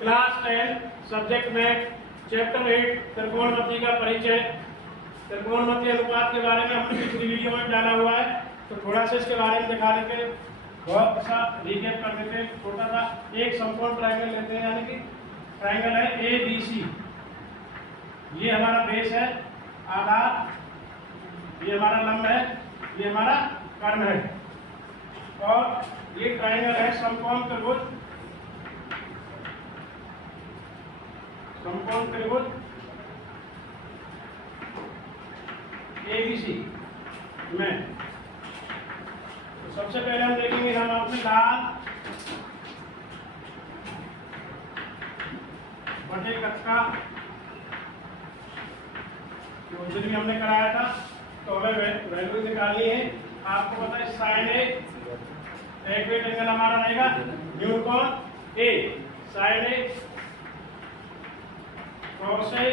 Class 10 subject math chapter 8 त्रिकोणमिति का परिचय। त्रिकोणमिति अनुपात के बारे में हमने पिछली वीडियो में डाला हुआ है, तो थोड़ा सा इसके बारे में दिखा देते, बहुत सा रिकैप कर देते। छोटा सा एक समकोण ट्रायंगल लेते हैं, यानी कि ट्रायंगल है ABC। ये हमारा बेस है, आधार, ये हमारा लंब है, ये हमारा कर्ण है, और ये ट्रायंगल है समकोण त्रिभुज। समकोण त्रिभुज ABC में तो सबसे पहले हम देखेंगे, हम अपने लाल बटे कक्षा जो उस दिन भी हमने कराया था, तो हमें वैल्यू निकालनी है। आपको पता है साइन ए एक्यूरेट एंगल हमारा रहेगा न्यून कोण ए, साइन ए कॉस ए,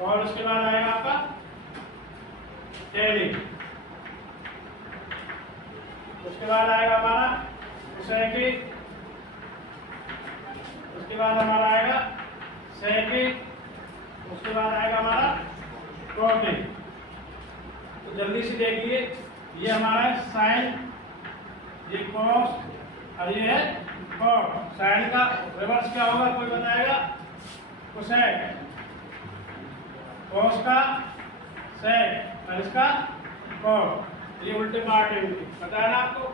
और उसके बाद आएगा आपका टेन ए, उसके बाद आएगा हमारा कोसेक ए, उसके बाद हमारा आएगा सेक ए, उसके बाद आएगा हमारा कॉट ए। तो जल्दी से देखिए, ये हमारा है साइन, ये कॉस और ये है कॉट। साइन का रिवर्स क्या होगा, कोई बताएगा? कोसेक। कॉस का सेक और इसका कॉट, ये उल्टे पार्ट है इनके, पता है ना आपको।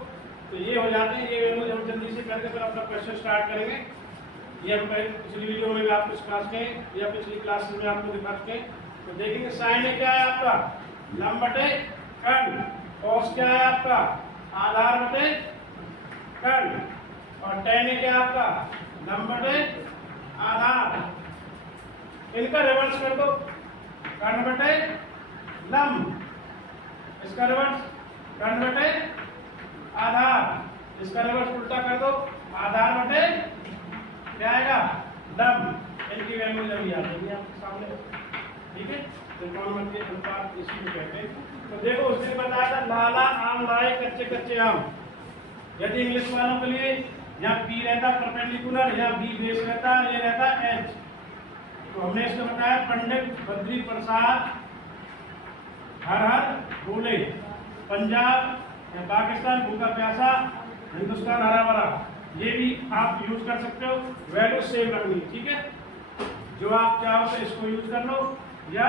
तो ये हो जाते हैं, ये वैल्यू हम जल्दी से करके फिर अपना क्वेश्चन स्टार्ट करेंगे। ये हम पिछली वीडियो में भी आपको सिखा चुके हैं, या पिछली क्लास में आपको दिखा चुके हैं। तो देखेंगे साइन क्या है आपका लंब बटे कर्ण, कॉस क्या है आपका आधार बटे कर्ण, और टेन क्या है आपका लंब बटे आधार। इनका रिवर्स कर दो, कर्ण बटे लंब, इसका रिवर्स कर्ण बटे आधार, इसका रिवर्स उल्टा कर दो, आधार बटे क्या आएगा लंब। इनकी वैल्यू जल्दी आ जाएगी आपके सामने, ठीक है। त्रिकोणमिति अनुपात इसी को कहते हैं। तो देखो उसने बताया था लाला आम लाए कच्चे कच्चे आम। यदि इंग्लिश वालों के लिए यहाँ P रहता परपेंडिकुलर, यहाँ B बेस रहता, ये रहता H। तो हमने इसको बताया पंडित बद्री प्रसाद हर हर बोले, पंजाब या पाकिस्तान भूखा प्यासा, हिंदुस्तान हरा भरा। ये भी आप यूज कर सकते हो, वैल्यू सेम रखनी, ठीक है। जो आप चाहो तो इसको यूज कर लो, या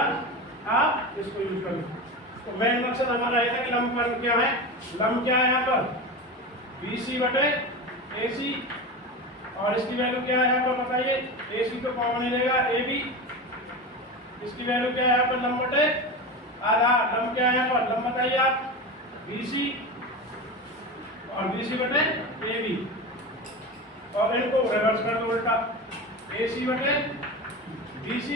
आप इसको यूज कर लो। तो मेन मकसद हमारा ये था कि लंब कर्ण क्या है। लंब क्या है यहाँ पर BC बटे AC, और इसकी वैल्यू क्या है यहाँ पर बताइए। AC तो कॉमन ही रहेगा AB, इसकी वैल्यू क्या है यहाँ पर लंब बटे आधार। लंब क्या है यहाँ पर, लंब बताइए आप BC, और BC बटे AB, और इनको रिवर्स कर दो उल्टा, AC बटे BC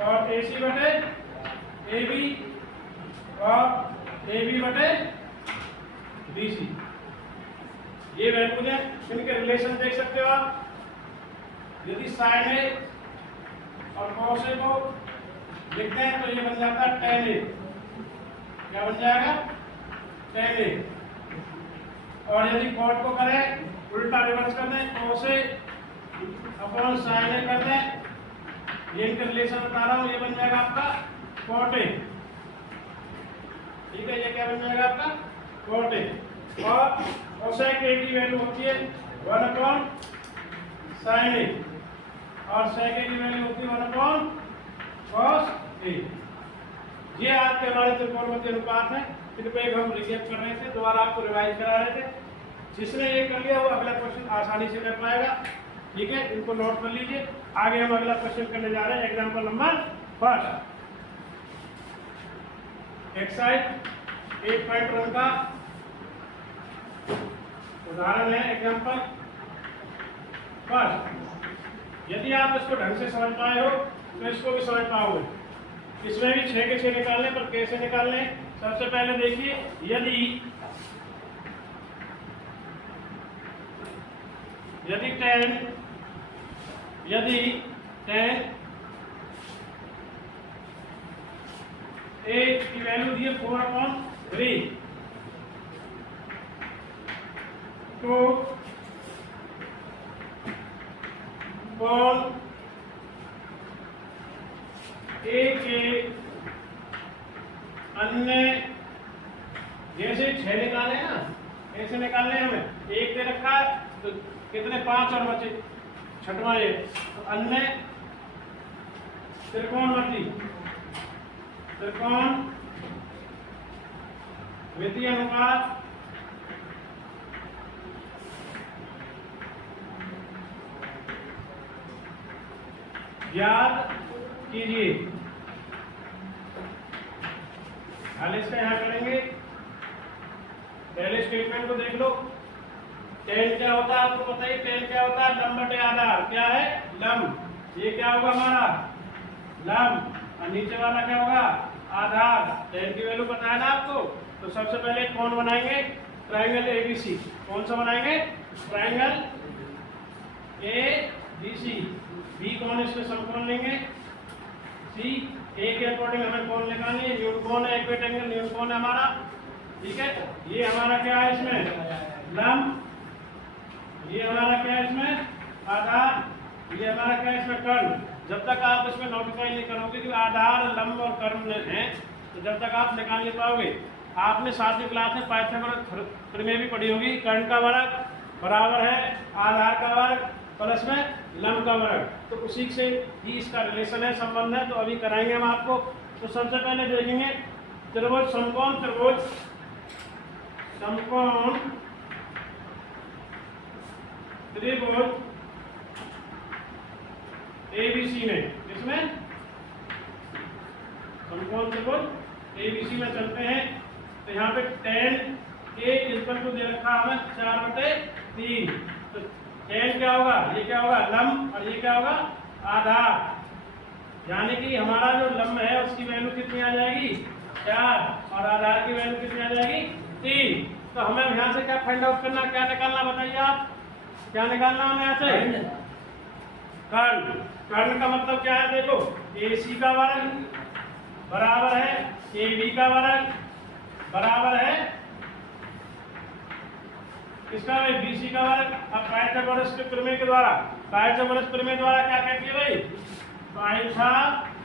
और AC बटे AB और AB बटे BC। ये वैल्यू है, इनके रिलेशन देख सकते हो आप। यदि साइन ए और कॉस ए को लिखते हैं तो ये बन जाता है टेन ए। क्या बन जाएगा टेन ए। और यदि कॉट को करें उल्टा रिवर्स कर दें, कॉस ए अपॉन साइन ए कर दें, ये इनके रिलेशन बता रहा हूं, ये बन जाएगा आपका कॉट ए, ठीक है। ये क्या बन जाएगा आपका कॉट ए। और कोसेक ए की वैल्यू होती है 1 अपॉन साइन ए, और सेक ए की वैल्यू होती है 1 अपॉन कॉस ए। ये आपके हमारे त्रिकोणमिति अनुपात है। इन पे हम रिकैप कर रहे थे, दोबारा आपको रिवाइज करा रहे थे। जिसने ये कर लिया वो अगला क्वेश्चन आसानी से कर पाएगा, ठीक है। इनको नोट कर लीजिए। आगे हम अगला क्वेश्चन करने जा रहे हैं, एग्जांपल नंबर फर्स्ट। एक्सरसाइज 8.1 का उदाहरण है, एग्जांपल फर्स्ट। यदि आप इसको ढंग से समझ पाए हो तो इसको भी समझ पाओगे। इसमें भी 6 के 6 निकालने, पर कैसे निकालने। सबसे पहले देखिए, यदि tan ए की वैल्यू दी है 4/3, तो समकोण ए के अन्य, जैसे 6 निकाले ना, ऐसे निकालने हैं हमें। एक दे रखा है तो कितने 5 और बचे, छठवां ये। तो अन्य त्रिकोणमिति, त्रिकोण मिति अनुपात ज्ञात कीजिए। हल इसका यहां करेंगे। पहले स्टेटमेंट को देख लो। टेन क्या होता है आपको पता ही, टेन क्या होता है, लंब बटे आधार। क्या है, लंब। ये क्या होगा हमारा, लंब, और नीचे वाला क्या होगा, आधार। टेन की वैल्यू पता है ना आपको। तो सबसे पहले कौन बनाएंगे, ट्राइंगल एबीसी। कौन सा बनाएंगे, ट्राइंगल एबीसी। बी कौन, इसमें समकोण लेंगे, सी। ए के अकॉर्डिंग हमें कौन निकालनी है, न्यूनकोण है, इक्विटेंगल न्यूनकोण है हमारा। ठीक है, ये हमारा क्या है इसमें, लंब। ये हमारा क्या है इसमें, आधार। ये हमारा क्या है इसमें, कर्ण। जब तक आप इसमें नोटिफाई नहीं करोगे कि आधार, लंब और कर्ण है, तो जब तक आप निकाल नहीं पाओगे। आपने 7वीं क्लास में पाइथागोरस प्रमेय भी पढ़ी होगी। कर्ण का वर्ग बराबर है आधार का वर्ग प्लस में लंब का वर्ग। तो उसी से ही इसका रिलेशन है, संबंध है। तो अभी कराएंगे हम आपको। तो सबसे पहले देखेंगे त्रिभुज समकोण, त्रिभुज समकोण त्रिभुज एबीसी में, इसमें समकोण त्रिभुज एबीसी में चलते हैं। तो यहाँ पे 10 के इक्वल टू दे रखा हमें 4/3। तो 10 क्या होगा, ये क्या होगा, लंब, और ये क्या होगा, आधार। यानी कि हमारा जो लंब है उसकी वैल्यू कितनी आ जाएगी, 4, और आधार की वैल्यू कितनी आ जाएगी, 3। तो हमें यहाँ से क्या फाइंड आउट करना, क्या निकालना, बताइए आप, क्या निकालना हमें यहाँ से, कर्ण। कर्ण का मतलब क्या है, देखो, AC का वर्ग बराबर है AB का वर्ग बराबर है किसका भाई, BC का वर्ग। अब पाइथागोरस के प्रमेय के द्वारा, पाइथागोरस प्रमेय द्वारा क्या कहती है भाई, पाइथागोरस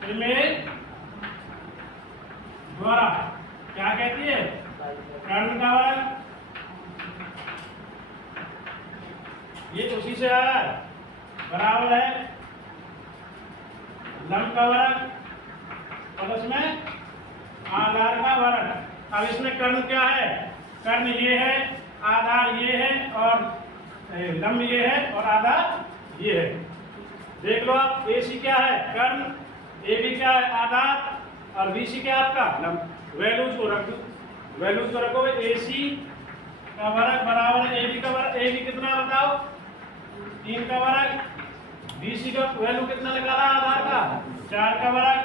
प्रमेय द्वारा क्या कहती है, कर्ण का वर्ग, ये उसी से आया है, बराबर है लंब का वर्ग प्लस में आधार का वर्ग। अब इसमें कर्ण क्या है, कर्ण ये है, आधार ये है, और लंब ये है, और आधार ये है। देख लो आप, AC क्या है, कर्ण, AB क्या है, आधार, और BC क्या है आपका लंब। वैल्यूज को रख दो, वैल्यूज को रखो। AC का वर्ग बराबर है AB का वर्ग। AB कितना बताओ, 3 का वर्ग। BC का वैल्यू कितना निकाला, आधार का 4 का वर्ग।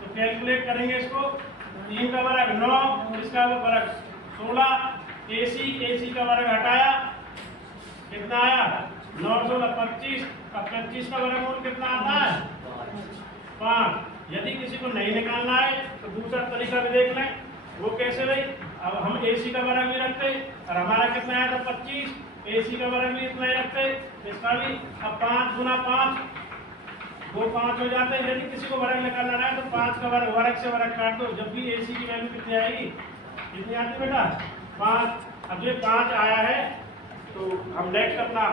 तो कैलकुलेट करेंगे इसको, 3 का वर्ग 9, इसका वर्ग 16। AC का वर्ग हटाया, कितना आया, 9 16 25। अब 25 का वर्गमूल कितना आता है, 5। यदि किसी को नहीं निकालना है तो दूसरा तरीका भी देख लें। वो कैसे भाई, अब हम AC का वर्ग भी रखते और हमारा कितना आया था 25, AC का वर्ग भी इतना ही रखते, इसका भी। अब 5 गुना 5, 2 5 हो जाते हैं। यदि किसी को वर्ग निकालना है तो 5 का वर्ग, वर्ग से वर्ग काट दो। जब भी AC की वैल्यू कितनी आएगी, कितनी आती है बेटा, 5। अब ये 5 आया है तो हम नेक्स्ट अपना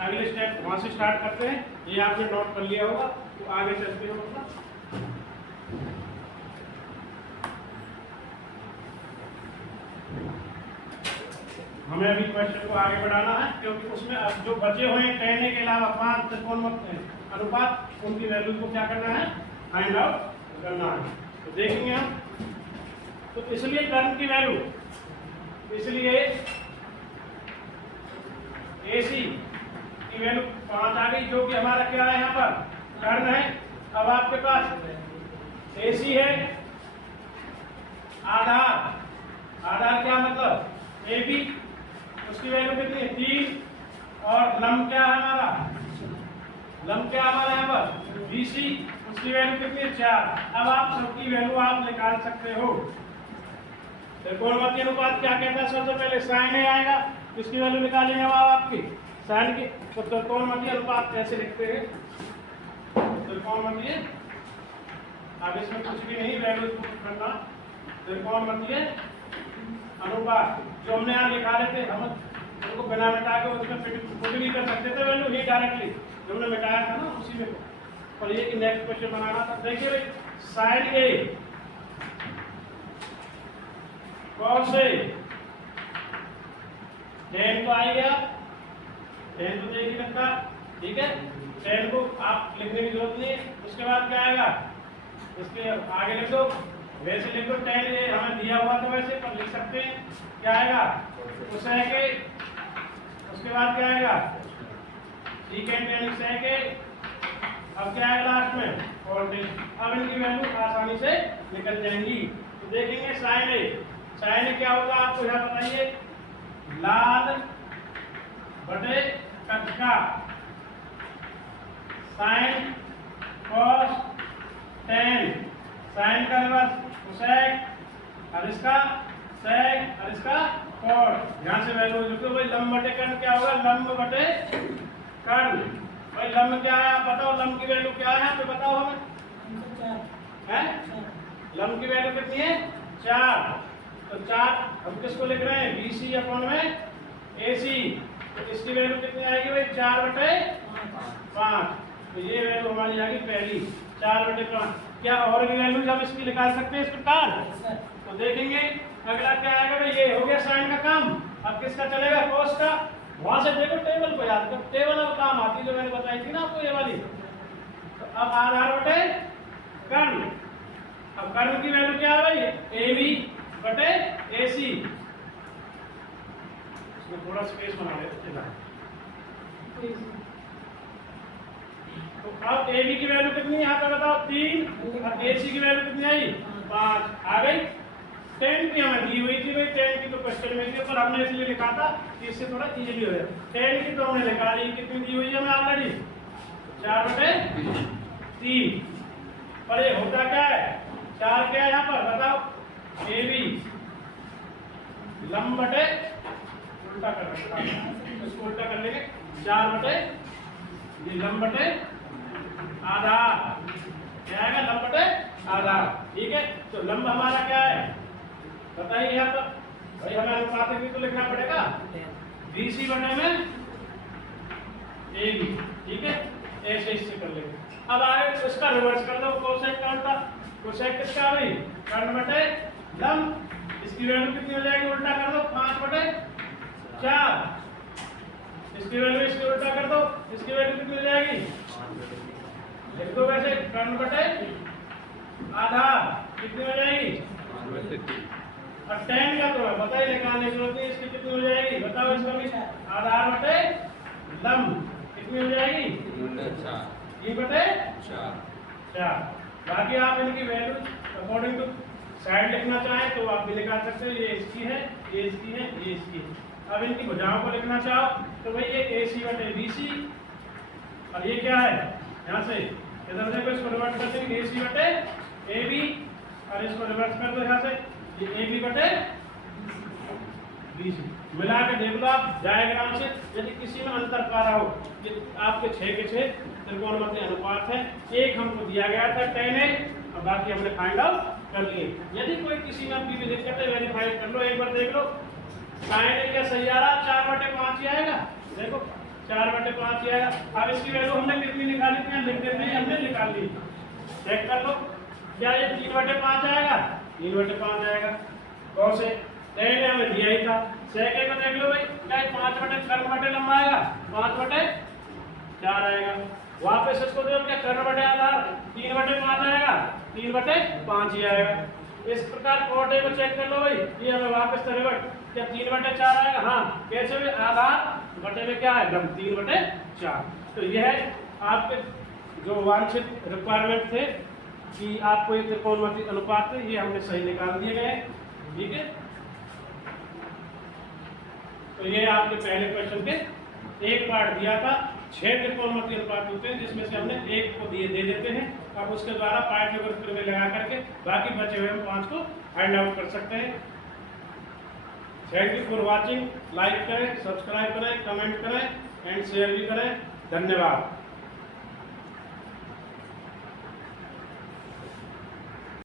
अगले स्टेप वहाँ से स्टार्ट करते हैं। ये आपने नोट कर लिया होगा, तो आगे चलते हैं अपना। हमें अभी क्वेश्चन को आगे बढ़ाना है, क्योंकि उसमें अब जो बचे हुए हैं कहने के अलावा 5 त्रिकोण अनुपात, उनकी वैल्यू को क्या करना है, फाइंड आउट करना है। तो देखेंगे हम। तो इसलिए कर्ण की वैल्यू, इसलिए AC की वैल्यू 5 आ गई, जो कि हमारा क्या है, यहाँ पर कर्ण है। अब आपके पास AC है, आधार, आधार क्या मतलब, AB, उसकी वैल्यू कितनी है, 3। और लंब क्या है हमारा, लंब क्या हमारा यहाँ पर BC, उसकी वैल्यू कितनी है, 4। अब आप सबकी वैल्यू आप निकाल सकते हो। त्रिकोणमितीय अनुपात क्या कहता है, सबसे पहले साइन ए आएगा, किसकी वैल्यू निकालेंगे हम आपकी साइन की। तो त्रिकोणमितीय अनुपात कैसे लिखते हैं? त्रिकोणमितीय, अब इसमें कुछ भी नहीं वैल्यू करना, त्रिकोणमितीय अनुपात जो हमने यहाँ लिखा लेते हम उनको बिना मिटा के उसमें फिट भी कर सकते थे वैल्यू ही डायरेक्टली जो हमने मिटाया था ना उसी में। और ये कि नेक्स्ट क्वेश्चन बनाना था। देखिए भाई sign A cos A ten तो आ गया, टेन तो देखिए रखा, ठीक है। टेन को आप लिखने की जरूरत नहीं है। उसके बाद क्या आएगा, इसके आगे लिख दो, वैसे लिख दो टेन ए हमें दिया हुआ था वैसे पर लिख सकते हैं। क्या आएगा कोसेक ए, उसके बाद क्या आएगा सीकेंड टेन सेक ए, अब क्या आएगा लास्ट में और अब इनकी वैल्यू आसानी से निकल जाएंगी। तो देखेंगे साइन ए, साइन ए क्या होगा आपको यहाँ बताइए, लाल बटे कक्षा साइन कॉस टेन, साइन का रिवर्स कोसेक और इसका सेक और इसका कॉट। यहाँ से वैल्यू लिखो भाई लंब बटे कर्ण क्या होगा, लंब बटे कर्ण। भाई लंब क्या है आप बताओ, लंब की वैल्यू क्या है आप बताओ हमें, हैं? लंब की वैल्यू कितनी है 4। तो 4 हम किसको लिख रहे हैं BC अपॉन में AC, तो इसकी वैल्यू कितनी आएगी भाई 4 बटे 5। तो ये वैल्यू हमारी आएगी पहली 4 बटे 5। क्या और भी वैल्यूज हम इसकी निकाल सकते हैं इस प्रकार? तो देखेंगे अगला क्या आएगा भाई, ये हो गया साइन का काम। अब किसका चलेगा कॉस का। वहां से देखो टेबल को याद करो, टेबल अब काम आती है जो मैंने बताई थी ना आपको ये वाली। तो अब आधार बटे कर्ण, अब कर्ण की वैल्यू क्या है भाई AB बटे AC, इसमें थोड़ा स्पेस बना लेते हैं। तो अब AB की वैल्यू कितनी है यहाँ पे बताओ 3 और AC की वैल्यू कितनी आई 5 आ गई। 10 की हमें दी हुई थी भाई, 10 की तो क्वेश्चन में थी पर हमने इसलिए लिखा था कि इससे थोड़ा इजीली हो जाए। 10 की तो हमने निकाली, कितनी दी हुई है हमें ऑलरेडी 4 बटे 3। पर ये होता क्या है 4 क्या है यहाँ पर बताओ, AB लंब बटे उल्टा कर रखा है, इसको उल्टा कर लेंगे 4 बटे ये लंब बटे आधार, क्या आएगा लंब बटे आधार, ठीक है। तो लंब हमारा क्या है बताइए यहाँ पर भाई, हमें अनुपात भी तो लिखना पड़ेगा BC बटे में AB, ठीक है। ऐसे इससे कर लेंगे। अब आए इसका रिवर्स कर दो, कोसेक का उल्टा, कोसेक किसका भाई कर्ण बटे लंब, इसकी वैल्यू कितनी हो जाएगी उल्टा कर दो 5 बटे 4, इसकी वैल्यू इसकी उल्टा कर दो, इसकी वैल्यू कितनी हो जाएगी लिख दो वैसे कर्ण बटे आधार कितनी हो जाएगी। और 10 का तो पता ही निकालने की जरूरत नहीं, इसकी कितनी हो जाएगी बताओ, इसका भी आधार बटे लंब कितनी हो जाएगी 3 बटे 4। बाकी आप इनकी वैल्यू अकॉर्डिंग टू साइड लिखना चाहें तो आप भी निकाल सकते हो, ये इसकी है ये इसकी है ये इसकी है। अब इनकी भुजाओं को लिखना चाहो तो भाई ये AC बटे BC और ये क्या है यहाँ से इधर देखो इसको रिवर्स कर देंगे AC बटे AB और इसको रिवर्स कर दो यहाँ से ये AB बटे BC। मिला के देख लो आप डायग्राम से, यदि किसी में अंतर पा रहा हो कि आपके 6 के 6 त्रिकोणमितीय अनुपात है, एक हमको दिया गया था 10A और बाकी हमने फाइंड आउट कर लिए। यदि कोई किसी में भी दिक्कत है वेरीफाई कर लो, एक बार देख लो साइन ए क्या सही आ रहा 4 बटे 5 ही आएगा, देखो 4 बटे 5 ही आएगा। अब इसकी वैल्यू हमने कितनी निकाली थी लिख देते हैं, हमने निकाल ली, चेक कर लो क्या ये 3 बटे 5 आएगा 3 बटे 5 आएगा। कौन से टेन हमें दिया ही था, सेकंड में देख लो भाई क्या 5 बटे कर्ण बटे लंबा आएगा 5 बटे 4 आएगा। वापस इसको देखो क्या कर्ण बटे आधार 3 बटे 5 आएगा 3 बटे 5 ही आएगा। इस प्रकार कॉट ए को चेक कर लो भाई, ये हमें वापस रिवर्ट क्या 3 बटे 4 आएगा, हाँ कैसे भी आधार बटे में क्या है लंब 3 बटे 4। तो यह है आपके जो वांछित रिक्वायरमेंट थे कि आपको एक त्रिकोणमितीय अनुपात थे, ये हमने सही निकाल दिए गए, ठीक है। तो ये आपके पहले क्वेश्चन के एक पार्ट दिया था, 6 त्रिकोणमितीय अनुपात होते हैं जिसमें से हमने एक को दे देते हैं। अब उसके द्वारा पाठ्यक्रम में लगा करके बाकी बचे हुए हम 5 को फाइंड आउट कर सकते हैं। Thank you for watching. Like करें, सब्सक्राइब करें, कमेंट करें एंड शेयर भी करें। धन्यवाद।